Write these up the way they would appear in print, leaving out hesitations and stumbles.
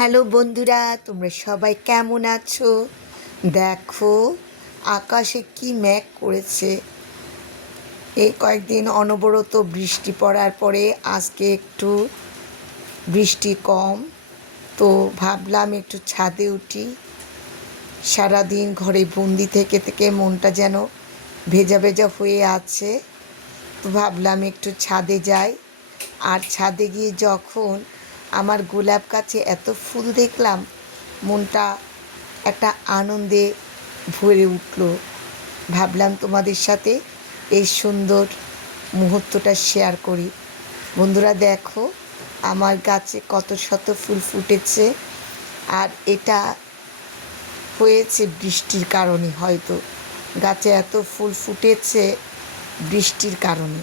Hello বন্ধুরা, তোমরা সবাই কেমন আছো? দেখো আকাশে কি মেঘ করেছে। এই কয়েকদিন অনবরত বৃষ্টি পড়ার পরে আজকে একটু বৃষ্টি কম, তো ভাবলাম একটু ছাদে উঠি। সারাদিন ঘরে বন্দি থেকে থেকে মনটা যেন ভেজা ভেজা হয়ে আছে, তো ভাবলাম একটু ছাদে যাই। আর ছাদে গিয়ে যখন আমার গোলাপ গাছে এত ফুল দেখলাম, মনটা একটা আনন্দে ভরে উঠল। ভাবলাম তোমাদের সাথে এই সুন্দর মুহূর্তটা শেয়ার করি। বন্ধুরা দেখো, আমার গাছে কত শত ফুল ফুটেছে, আর এটা হয়েছে বৃষ্টির কারণে। হয়তো গাছে এত ফুল ফুটেছে বৃষ্টির কারণে,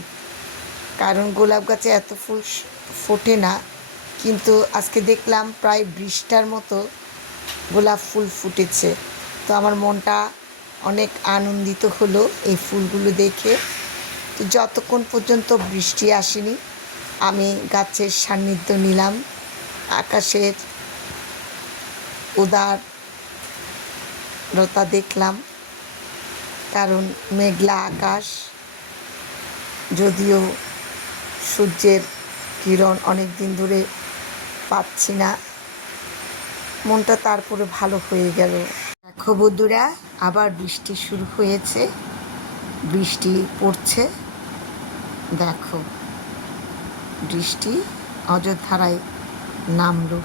কারণ গোলাপ গাছে এত ফুল ফোটে না, কিন্তু আজকে দেখলাম প্রায় 20টার মতো গোলাপ ফুল ফুটেছে। তো আমার মনটা অনেক আনন্দিত হলো এই ফুলগুলো দেখে। তো যতক্ষণ পর্যন্ত বৃষ্টি আসেনি আমি গাছের সান্নিধ্য নিলাম, আকাশের উদারতা দেখলাম। কারণ মেঘলা আকাশ, যদিও সূর্যের কিরণ অনেক দিন ধরে পাচ্ছি না, মনটা তারপরে ভালো হয়ে গেল। দেখো বন্ধুরা, আবার বৃষ্টি শুরু হয়েছে, বৃষ্টি পড়ছে। দেখো বৃষ্টি অযোধ্যায় নামলো।